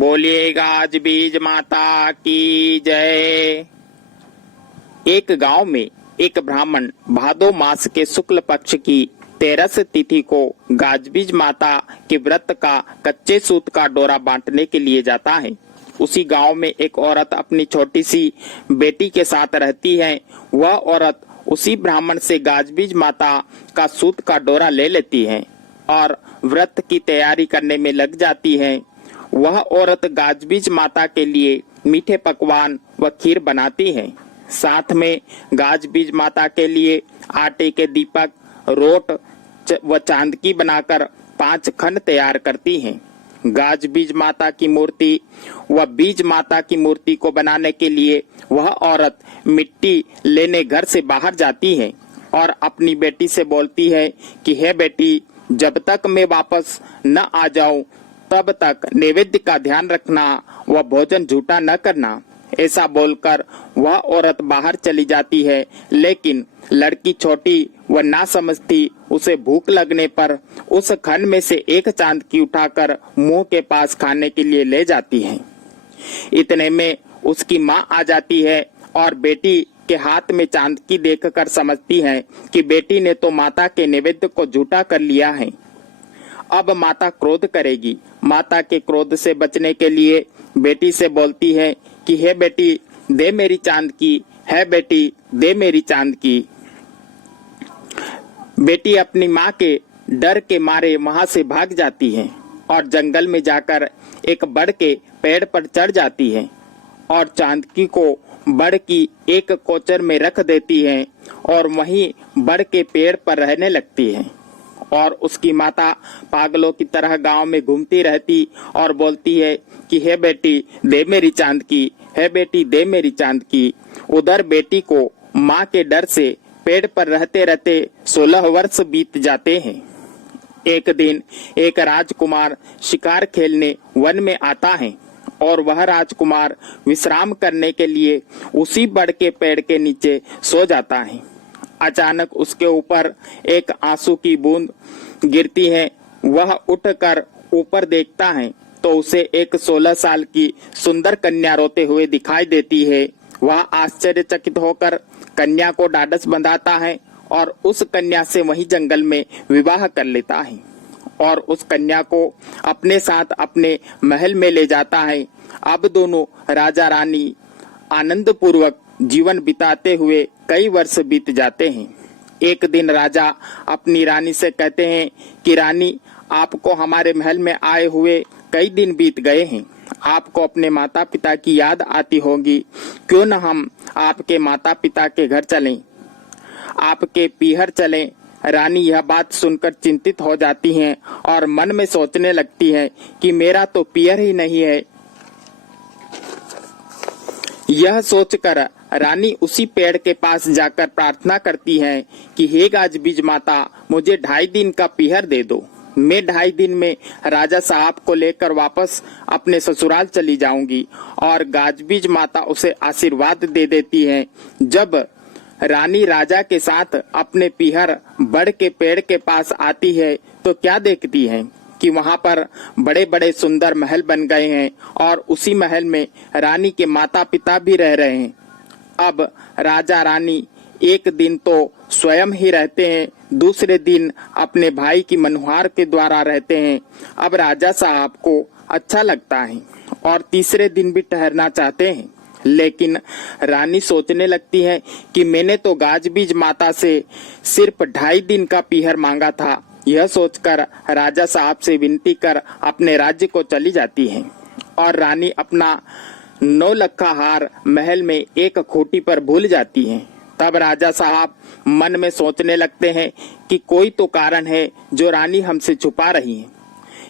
बोलिएगा आज बीज माता की जय। एक गांव में एक ब्राह्मण भादो मास के शुक्ल पक्ष की 13 तिथि को गाजबीज माता के व्रत का कच्चे सूत का डोरा बांटने के लिए जाता है। उसी गांव में एक औरत अपनी छोटी सी बेटी के साथ रहती है। वह औरत उसी ब्राह्मण से गाजबीज माता का सूत का डोरा ले लेती है और व्रत की तैयारी करने में लग जाती है। वह औरत गाजबीज माता के लिए मीठे पकवान व खीर बनाती है। साथ में गाजबीज माता के लिए आटे के दीपक, रोट व चांदकी बनाकर 5 खंड तैयार करती हैं। गाजबीज माता की मूर्ति व बीज माता की मूर्ति को बनाने के लिए वह औरत मिट्टी लेने घर से बाहर जाती है और अपनी बेटी से बोलती है कि हे बेटी, जब तक मैं वापस न आ जाऊं तब तक नैवेद्य का ध्यान रखना व भोजन झूठा न करना। ऐसा बोलकर वह औरत बाहर चली जाती है, लेकिन लड़की छोटी व ना समझती उसे भूख लगने पर उस खंड में से एक चांदकी उठाकर मुंह के पास खाने के लिए ले जाती है। इतने में उसकी माँ आ जाती है और बेटी के हाथ में चांदकी देखकर समझती है कि बेटी ने तो माता के नैवेद्य को झूठा कर लिया है। अब माता क्रोध करेगी। माता के क्रोध से बचने के लिए बेटी से बोलती है कि हे बेटी, दे मेरी चांदकी, है बेटी, दे मेरी चांदकी। बेटी अपनी माँ के डर के मारे वहां से भाग जाती है और जंगल में जाकर एक बड़ के पेड़ पर चढ़ जाती है और चांदकी को बड़ की एक कोचर में रख देती है और वहीं बड़ के पेड़ पर रहने लगती है। और उसकी माता पागलों की तरह गांव में घूमती रहती और बोलती है कि हे बेटी, दे मेरी चांदकी, है बेटी, दे मेरी चांदकी। उधर बेटी को माँ के डर से पेड़ पर रहते रहते 16 वर्ष बीत जाते हैं। एक दिन एक राजकुमार शिकार खेलने वन में आता है और वह राजकुमार विश्राम करने के लिए उसी बड़ के पेड़ के नीचे सो जाता है। अचानक उसके ऊपर एक आंसू की बूंद गिरती है। वह उठकर ऊपर देखता है तो उसे एक 16 साल की सुंदर कन्या रोते हुए दिखाई देती है। वह आश्चर्यचकित होकर कन्या को ढाढ़स बंधाता है और उस कन्या से वही जंगल में विवाह कर लेता है और उस कन्या को अपने साथ अपने महल में ले जाता है। अब दोनों राजा रानी आनंद पूर्वक जीवन बिताते हुए कई वर्ष बीत जाते हैं। एक दिन राजा अपनी रानी से कहते हैं कि रानी, आपको हमारे महल में आए हुए कई दिन बीत गए हैं। आपको अपने माता पिता की याद आती होगी। क्यों न हम आपके माता पिता के घर चलें, आपके पीहर चलें। रानी यह बात सुनकर चिंतित हो जाती हैं और मन में सोचने लगती हैं कि मेरा तो पीहर ही नहीं है। यह सोचकर रानी उसी पेड़ के पास जाकर प्रार्थना करती है कि हे गाजबीज माता, मुझे 2.5 दिन का पीहर दे दो। मैं 2.5 दिन में राजा साहब को लेकर वापस अपने ससुराल चली जाऊंगी। और गाजबीज माता उसे आशीर्वाद दे देती है। जब रानी राजा के साथ अपने पीहर बड़ के पेड़ के पास आती है तो क्या देखती है कि वहां पर बड़े बड़े सुंदर महल बन गए हैं और उसी महल में रानी के माता पिता भी रह रहे हैं। अब राजा रानी एक दिन तो स्वयं ही रहते हैं, दूसरे दिन अपने भाई की मनुहार के द्वारा रहते हैं। अब राजा साहब को अच्छा लगता है और तीसरे दिन भी ठहरना चाहते हैं, लेकिन रानी सोचने लगती है कि मैंने तो गाजबीज माता से सिर्फ 2.5 दिन का पीहर मांगा था। यह सोचकर राजा साहब से विनती कर अपने राज्य को चली जाती है और रानी अपना 9 लखा हार महल में एक खूंटी पर भूल जाती है। तब राजा साहब मन में सोचने लगते हैं कि कोई तो कारण है जो रानी हमसे छुपा रही है।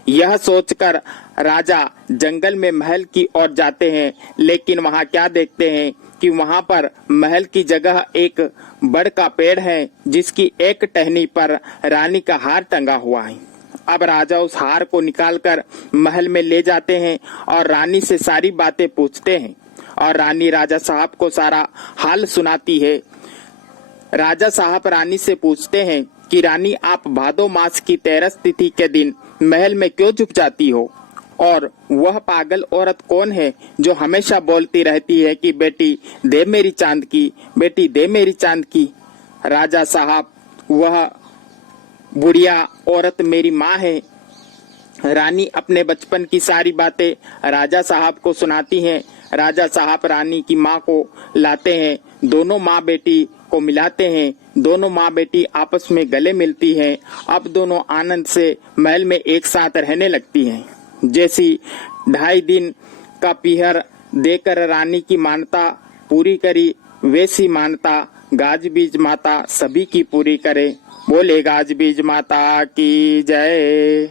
यह सोचकर राजा जंगल में महल की ओर जाते हैं, लेकिन वहां क्या देखते हैं कि वहां पर महल की जगह एक बड़ का पेड़ है जिसकी एक टहनी पर रानी का हार टंगा हुआ है। अब राजा उस हार को निकालकर महल में ले जाते हैं और रानी से सारी बातें पूछते हैं और रानी राजा साहब को सारा हाल सुनाती है। राजा साहब रानी से पूछते हैं कि रानी, आप भादो मास की 13 तिथि के दिन महल में क्यों छुप जाती हो और वह पागल औरत कौन है जो हमेशा बोलती रहती है कि बेटी दे मेरी चांद की, बेटी दे मेरी चांद की। राजा साहब, वह बुढ़िया औरत मेरी माँ है। रानी अपने बचपन की सारी बातें राजा साहब को सुनाती हैं। राजा साहब रानी की माँ को लाते हैं, दोनों माँ बेटी को मिलाते हैं, दोनों माँ बेटी आपस में गले मिलती हैं। अब दोनों आनंद से महल में एक साथ रहने लगती हैं। जैसी 2.5 दिन का पीहर देकर रानी की मान्यता पूरी करी, वैसी मान्यता गाज बीज माता सभी की पूरी करे। बोले गाज बीज माता की जय।